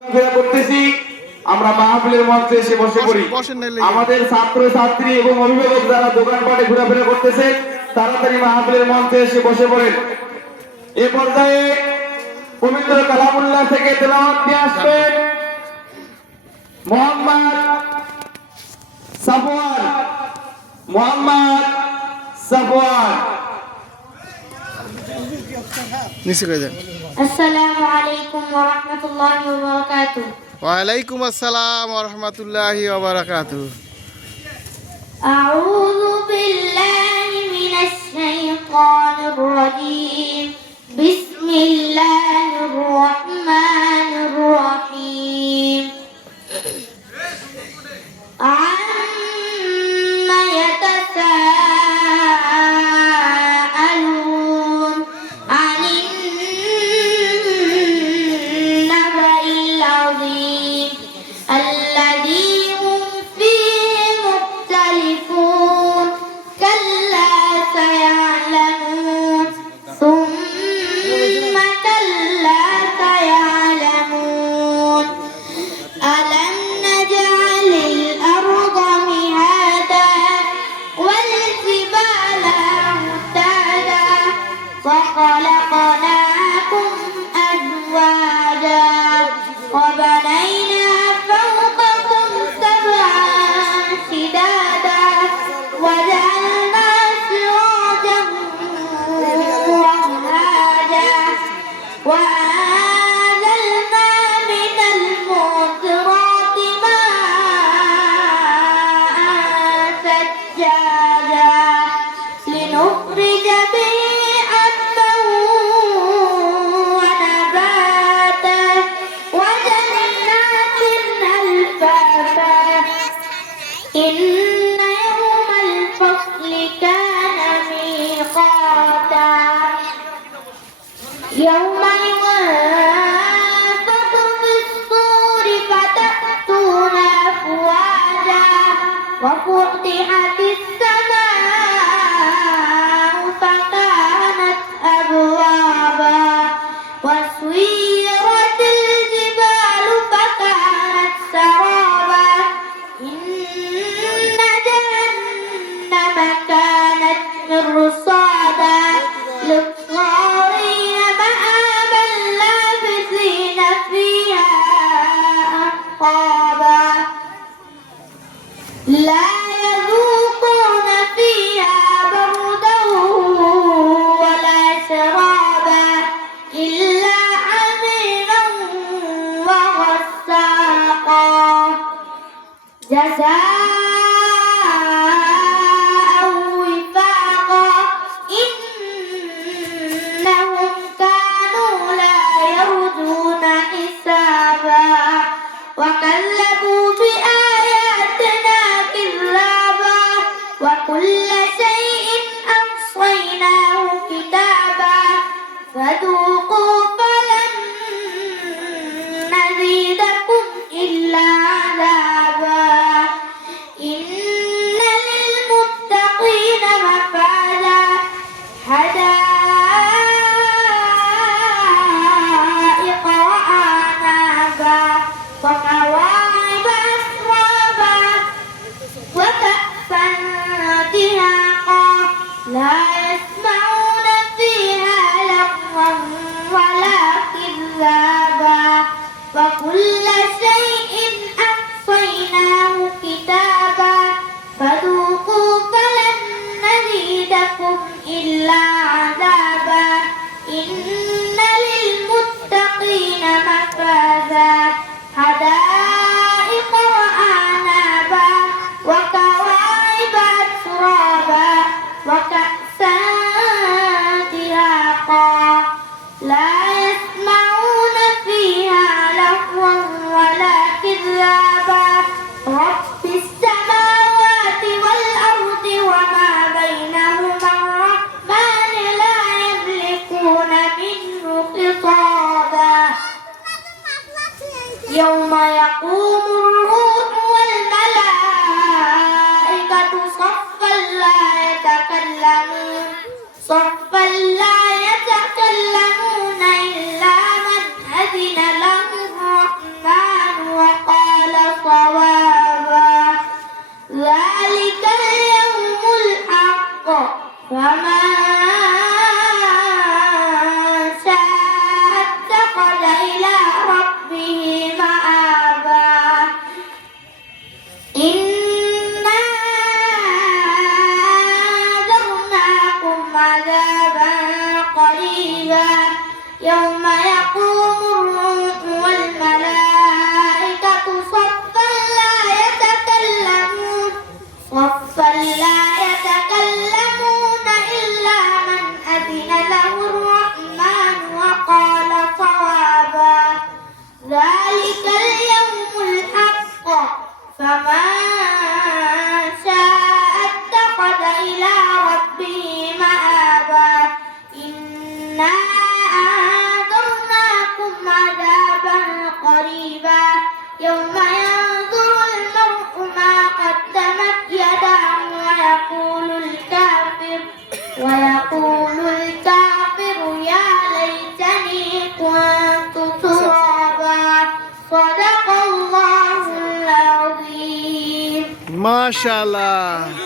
করতেছি আমরা মাহফিলের মঞ্চে এসে বসে পড়ি। আমাদের ছাত্র ছাত্রী এবং অভিভাবক যারা দোকানপাটে ঘোরাফেরা করতেছে তাড়াতাড়ি মাহফিলের মঞ্চে এসে বসে পড়েন। এ পর্যায়ে পবিত্র কালামুল্লাহ থেকে তেলাওয়াত নিয়ে আসবেন মোহাম্মদ সাফওয়ান। আসসালামু আলাইকুম ওয়া রাহমাতুল্লাহি ওয়া বারাকাতুহু। ওয়া আলাইকুম আসসালাম ওয়া রাহমাতুল্লাহি ওয়া বারাকাতুহু। আউযু বিল্লাহি মিনাশ শাইতানির রাজীম। বিসমিল্লাহির রাহমানির রাহিম। আম্মা ইয়াতাসাআলুন আনিন নাবাইল আযীম আল্লাযী হুম ফীহি মুখতালিফুন কাল্লা সায়া'লামুন সুম্মা কাল্লা সায়া'লামুন আলাম নাজ'আলিল আরদা মিহাদা ওয়াল জিবালা আওতাদা ওয়া খালাকনাকুম أزواجا وبنينا فوقكم سبعا شدادا وجعلنا سراجا وهاجا وأنزلنا من المعصرات ماء ثجاجا لنخرج به حبا ونباتا وجنات ألفافا إن يوم الفصل كان ميقاتا يوم ينفخ في الصور فتأتون أفواجا وفتحت السماء فكانت أبوابا وسيرت الجبال فكانت سرابا إن جهنم كانت مرصادا للطاغين مآبا لابثين فيها أحقابا لا يذوقون فيها بردا ولا شرابا إلا حميما وغساقا جزاء وفاقا إنهم كانوا لا يرجون حسابا وكذبوا بآياتنا كذابا وكل شيء أحصيناه كتابا فذوقوا فلن نزيدكم إلا عذابا إن للمتقين مفازا حدائق وأعنابا وكواعب أترابا وكأسا دهاقا لا يسمعون فيها لغوا ولا كذابا وكل شيء أحصيناه كتابا فذوقوا فلن نزيدكم إلا عذابا إن للمتقين مفازا حدائق وأعنابا وكواعب أترابا وكأسا دهاقا لا يسمعون فيها لغوا ولا كذابا رب السماوات والأرض وما بينهما الرحمن لا يملكون منه خطابا يوم يقوم الروح والملائكة صفا لا يتكلمون إلا من أذن له الرحمن ذلك اليوم الحق فمن شاء اتخذ إلى ربه مآبا إنا أنذرناكم عذابا قريبا يوم ينظر المرء ما قدمت يداه ويقول الكافر يا ليتني كنت ترابا صدق الله العظيم মাশাআল্লাহ।